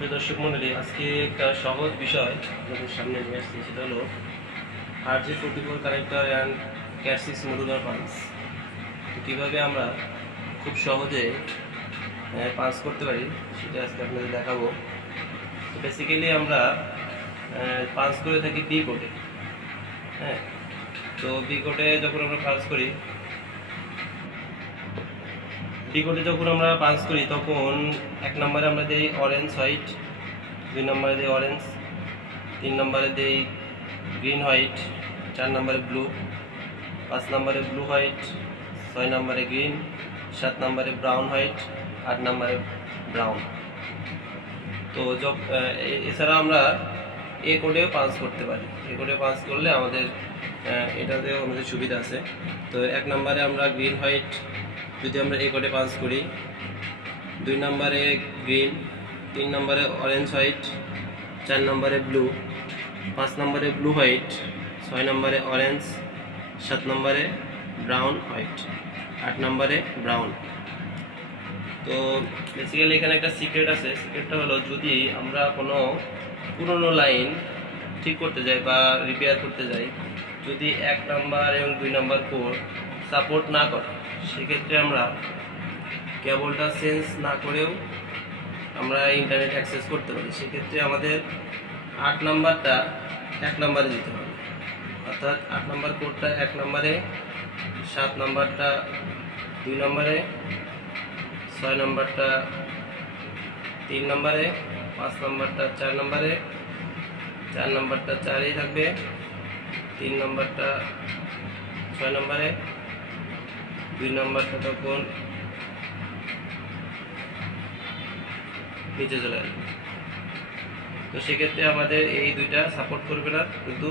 প্রিয় দর্শক মণ্ডলী, আজকে একটা সহজ বিষয় আপনাদের সামনে নিয়ে আসছি। সেটা হলো RJ44 কানেক্টর অ্যান্ড ক্যাট6 মডুলার পাঞ্চ। তো কীভাবে আমরা খুব সহজে পাঞ্চ করতে পারি সেটা আজকে আপনাদের দেখাবো। তো বেসিক্যালি আমরা পাঞ্চ করে থাকি বি কোডে। হ্যাঁ, তো বি কোডে যখন আমরা পাঞ্চ করি তখন এক নম্বরে আমরা দিই অরেঞ্জ হোয়াইট, 2 নম্বরে দিই অরেঞ্জ, 3 নম্বরে দিই গ্রিন হোয়াইট, 4 নম্বরে ব্লু, 5 নম্বরে ব্লু হোয়াইট, 6 নম্বরে গ্রিন, 7 নম্বরে ব্রাউন হোয়াইট, 8 নম্বরে ব্রাউন। তো এছাড়া আমরা এ কোডেও পাঞ্চ করতে পারি। এ কোডে পাঞ্চ করলে আমাদের এটাতেও আমাদের সুবিধা আছে। তো 1 নম্বরে আমরা গ্রিন হোয়াইট যদি আমরা এ কোডে পাঞ্চ করি, 2 নম্বরে গ্রিন, 3 নম্বরে অরেঞ্জ হোয়াইট, 4 নম্বরে ব্লু, 5 নম্বরে ব্লু হোয়াইট, 6 নম্বরে অরেঞ্জ, 7 নম্বরে ব্রাউন হোয়াইট, 8 নম্বরে ব্রাউন। তো বেসিক্যালি এখানে একটা সিক্রেট আছে। সিক্রেটটা হলো, যদি আমরা কোনো পুরনো লাইন ঠিক করতে যাই বা রিপেয়ার করতে যাই, যদি 1 নম্বর এবং 2 নম্বর কোড সাপোর্ট না করে, সেক্ষেত্রে আমরা কেবলটা চেঞ্জ না করেও আমরা ইন্টারনেট অ্যাক্সেস করতে পারি। সেক্ষেত্রে আমাদের 8 নম্বরটা 1 নম্বরে দিতে হবে, অর্থাৎ 8 নম্বর কোডটা 1 নম্বরে, 7 নম্বরটা 2 নম্বরে, 6 নম্বরটা 3 নম্বরে, 5 নম্বরটা 4 নম্বরে, 4 নম্বরটা 4এই থাকবে, 3 নম্বরটা 6 নম্বরে, 2 নম্বরটা তখন নিচে চলে আসবে। তো সেক্ষেত্রে আমাদের এই দুইটা সাপোর্ট করবে না, কিন্তু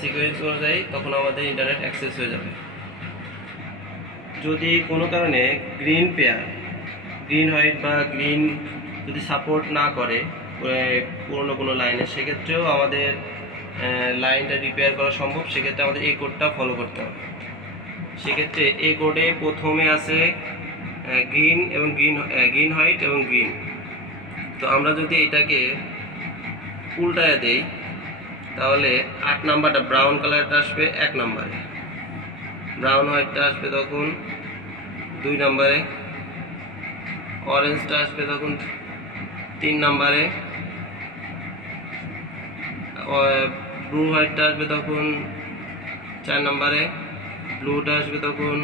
সিকোয়েন্স অনুযায়ী তখন আমাদের ইন্টারনেট অ্যাক্সেস হয়ে যাবে। যদি কোনো কারণে গ্রিন পেয়ার, গ্রিন হোয়াইট বা গ্রিন যদি সাপোর্ট না করে পুরনো কোনো লাইনে, সেক্ষেত্রেও আমাদের লাইনটা রিপেয়ার করা সম্ভব। সেক্ষেত্রে আমাদের এই কোডটা ফলো করতে হবে। সেক্ষেত্রে এই কোডে প্রথমে আছে গ্রিন এবং গ্রিন হোয়াইট এবং গ্রিন। তো আমরা যদি এটাকে উল্টায় দেই, তাহলে 8 নাম্বারটা ব্রাউন কালারটা আসবে 1 নম্বরে, ব্রাউন হোয়াইটটা আসবে তখন 2 নম্বরে, অরেঞ্জটা আসবে তখন 3 নম্বরে, ব্লু হোয়াইটটা আসবে তখন 4 নম্বরে, ব্লুটা আসবে তখন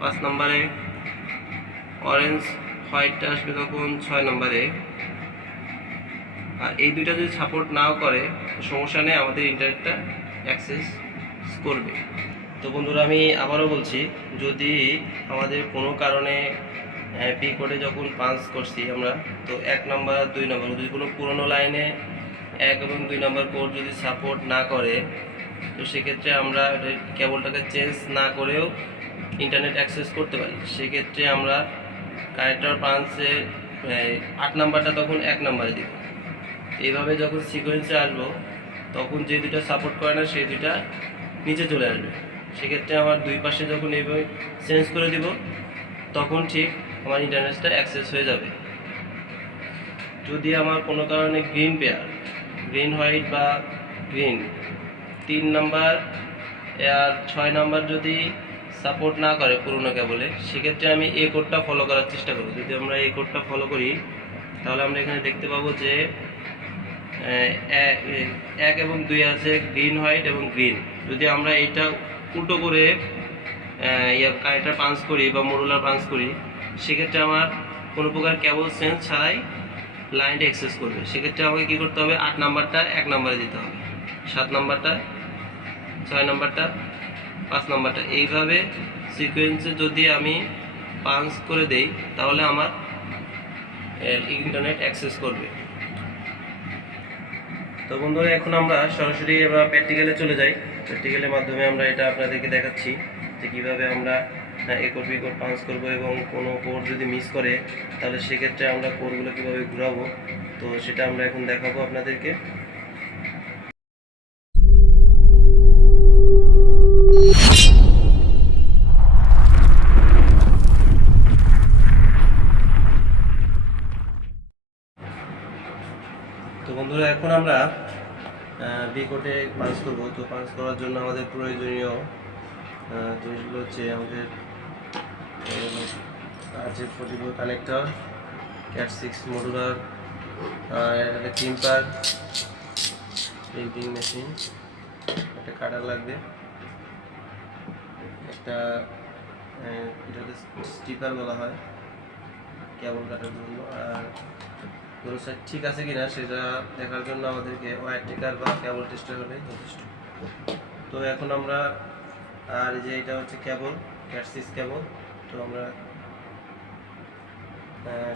5 নম্বরে, অরেঞ্জ হোয়াইটটা আসবে তখন 6 নম্বরে। আর এই দুইটা যদি সাপোর্ট নাও করে, সমস্যা নেই, আমাদের ইন্টারনেটটা অ্যাক্সেস করবে। তো বন্ধুরা, আমি আবারও বলছি, যদি আমাদের কোনো কারণে বি কোডে যখন পাঞ্চ করছি আমরা, তো 1 নম্বর 2 নম্বর যদি কোনো পুরনো লাইনে 1 এবং 2 নম্বর কোড যদি সাপোর্ট না করে, তো সেক্ষেত্রে আমরা কেবলটাকে চেঞ্জ না করেও ইন্টারনেট অ্যাক্সেস করতে পারি। সেক্ষেত্রে আমরা কানেক্টর পাঞ্চে 8 নাম্বারটা তখন 1 নম্বরে দিব। এইভাবে যখন সিকোয়েন্সে আসবো, তখন যে দুটা সাপোর্ট করে না সেই দুটা নিচে চলে আসবে। সেক্ষেত্রে আমার দুই পাশে যখন এইভাবে চেঞ্জ করে দিব, তখন ঠিক আমার ইন্টারনেটটা অ্যাক্সেস হয়ে যাবে। যদি আমার কোনো কারণে গ্রিন পেয়ার, গ্রিন হোয়াইট বা গ্রিন 3 নাম্বার আর 6 নাম্বার যদি সাপোর্ট না করে পুরোনো কেবলে, সেক্ষেত্রে আমি এই কোডটা ফলো করার চেষ্টা করব। যদি আমরা এই কোডটা ফলো করি, তাহলে আমরা এখানে দেখতে পাবো যে 1 এবং 2 আছে গ্রিন হোয়াইট এবং গ্রিন। যদি আমরা এটা উল্টো করে কানেক্টর পাঞ্চ করি বা মডুলার পাঞ্চ করি, সেক্ষেত্রে আমার কোনো প্রকার কেবল চেঞ্জ ছাড়াই লাইনটা অ্যাক্সেস করবে। সেক্ষেত্রে আমাকে কী করতে হবে, 8 নাম্বারটা 1 নম্বরে দিতে হবে, 7 নাম্বারটা, 6 নাম্বারটা, 5 নাম্বারটা। এইভাবে সিকোয়েন্সে যদি আমি পাঞ্চ করে দেই, তাহলে আমার ইন্টারনেট অ্যাক্সেস করবে। তো বন্ধুরা, এখন আমরা সরাসরি প্র্যাকটিক্যালে চলে যাই। প্র্যাকটিক্যালের মাধ্যমে আমরা এটা আপনাদেরকে দেখাচ্ছি যে কীভাবে আমরা এ কোড বি কোড পাঞ্চ করবো, এবং কোনো কোড যদি মিস করে, তাহলে সেক্ষেত্রে আমরা কোডগুলো কীভাবে ঘুরাবো, তো সেটা আমরা এখন দেখাবো আপনাদেরকে। তো বন্ধুরা এখন আমরা বি কোডে পাঞ্চ করবো। তো পাঞ্চ করার জন্য আমাদের প্রয়োজনীয় জিনিসগুলো হচ্ছে আমাদের RJ44 কানেক্টর, CAT6 মডুলার, একটা টিম্পার, প্রিন্টিং মেশিন, একটা কাটার লাগবে, একটা এটাকে স্টিপার বলা হয় কেবল কাটার জন্য। আর পুরো সাইড ঠিক আছে কিনা সেটা দেখার জন্য আমাদেরকে ওয়্যার টেকার বা কেবল টেস্টার হলেই যথেষ্ট। তো এখন আমরা আর যে এটা হচ্ছে কেবল, CAT6 কেবল। তো আমরা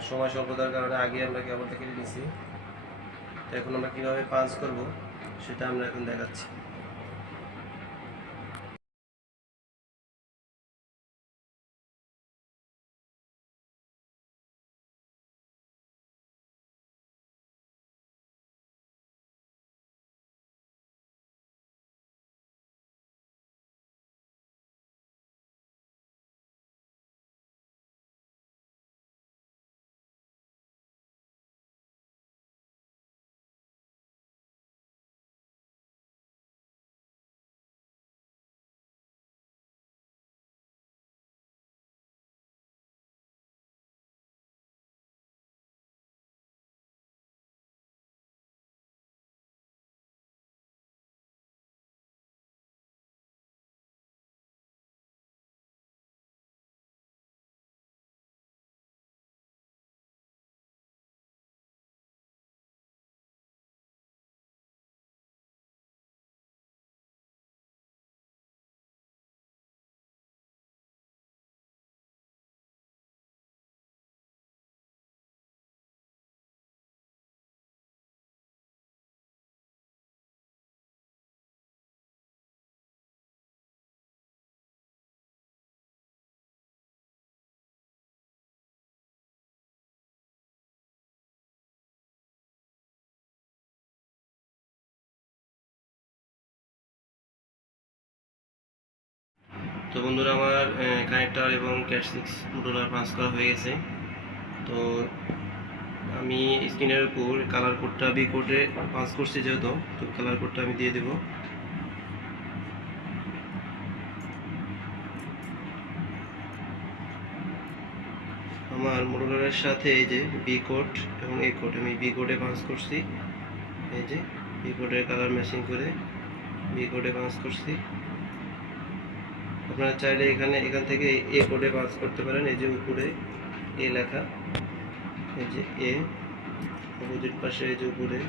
সময় স্বল্পতার কারণে আগে আমরা কেবলটা কেটে নিয়েছি। তো এখন আমরা কীভাবে পাঞ্চ করব সেটা আমরা এখন দেখাচ্ছি। তো বন্ধুরা আমার কানেক্টর এবং CAT6 মডুলার পাঞ্চ করা হয়ে গেছে। তো আমি স্ক্রিনের উপর কালার কোডটা বি কোডে পাঞ্চ করছি যেহেতু, তো কালার কোডটা আমি দিয়ে দেব। আমার মডুলারের সাথে এই যে বি কোড এবং এ কোড, আমি বি কোডে পাঞ্চ করছি। এই যে বি কোডের কালার ম্যাচিং করে বি কোডে পাঞ্চ করছি। আপনারা চাইলে এখান থেকে এ কোডে পাঞ্চ করতে পারেন। এই যে উপরে এ লেখা, এই যে এ, অপোজিট পাশে এই যে উপরে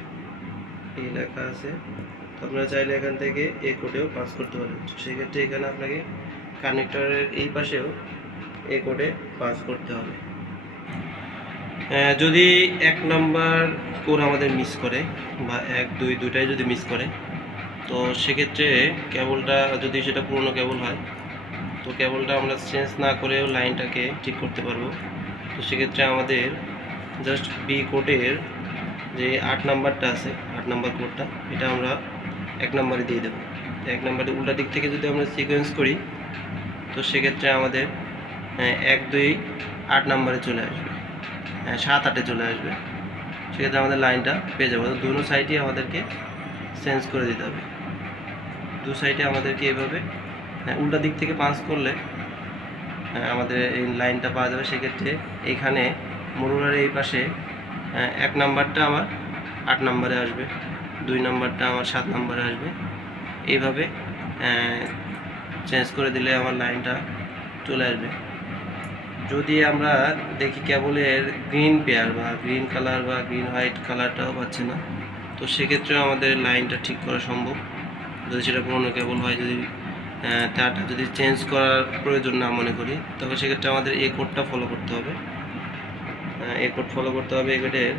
এ লেখা আছে। তো আপনারা চাইলে এখান থেকে এ কোডেও পাঞ্চ করতে পারেন। সেক্ষেত্রে এখানে আপনাকে কানেক্টরের এই পাশেও এ কোডে পাঞ্চ করতে হবে। যদি 1 নাম্বার কোড আমাদের মিস করে বা 1, 2 দুটাই যদি মিস করে, তো সেক্ষেত্রে কেবলটা যদি সেটা পুরনো কেবল হয়, তো কেবলটা আমরা চেঞ্জ না করেও লাইনটাকে ঠিক করতে পারবো। তো সেক্ষেত্রে আমাদের জাস্ট বি কোডের যে 8 নাম্বারটা আছে, 8 নাম্বার কোডটা, এটা আমরা 1 নাম্বারে দিয়ে দেবো। 1 নাম্বারে উল্টা দিক থেকে যদি আমরা সিকোয়েন্স করি, তো সেক্ষেত্রে আমাদের 1, 2, 8 নাম্বারে চলে আসবে, 7, 8-এ চলে আসবে। সেক্ষেত্রে আমাদের লাইনটা পেয়ে যাবো। তো দুটো সাইডই আমাদেরকে চেঞ্জ করে দিতে হবে। দু সাইডে আমাদেরকে এভাবে উল্টা দিক থেকে পাঞ্চ করলে আমাদের এই লাইনটা পাওয়া যাবে। সেক্ষেত্রে এইখানে মডুলারের এই পাশে 1 নাম্বারটা আমার 8 নাম্বারে আসবে, 2 নাম্বারটা আমার 7 নাম্বারে আসবে। এইভাবে চেঞ্জ করে দিলে আমার লাইনটা চলে আসবে। যদি আমরা দেখি কেবলের গ্রিন পেয়ার বা গ্রিন কালার বা গ্রিন হোয়াইট কালারটাও পাচ্ছে না, তো সেক্ষেত্রেও আমাদের লাইনটা ঠিক করা সম্ভব। যদি সেটা পুরনো কেবল হয়, যদি তারটা যদি চেঞ্জ করার প্রয়োজন না মনে করি, তবে সেক্ষেত্রে আমাদের এই কোডটা ফলো করতে হবে। এই কোড ফলো করতে হবে। এই কোডের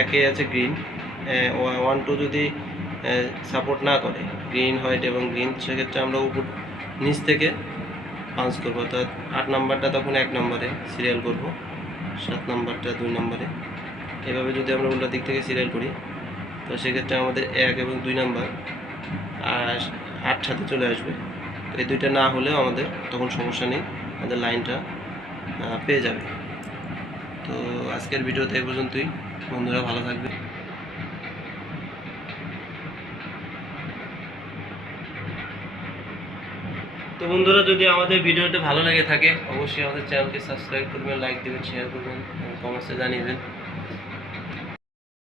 1-এ আছে গ্রিন, 1, 2 যদি সাপোর্ট না করে গ্রিন, হোয়াইট এবং গ্রিন, সেক্ষেত্রে আমরা উপর নিচ থেকে পাঞ্চ করবো। অর্থাৎ 8 নাম্বারটা তখন 1 নম্বরে সিরিয়াল করব, 7 নাম্বারটা 2 নম্বরে। এভাবে যদি আমরা উল্টা দিক থেকে সিরিয়াল করি, তো সেক্ষেত্রে আমাদের 1 এবং 2 নাম্বার আর 8 সাথে চলে আসবে। তো এই দুইটা না হলেও আমাদের তখন সমস্যা নেই, আমাদের লাইনটা পেয়ে যাবে। তো আজকের ভিডিওতে এই পর্যন্তই। বন্ধুরা ভালো থাকবে। তো বন্ধুরা, যদি আমাদের ভিডিওটা ভালো লেগে থাকে অবশ্যই আমাদের চ্যানেলকে সাবস্ক্রাইব করবেন, লাইক দেবেন, শেয়ার করবেন এবং কমেন্টসে জানিয়ে দেবেন।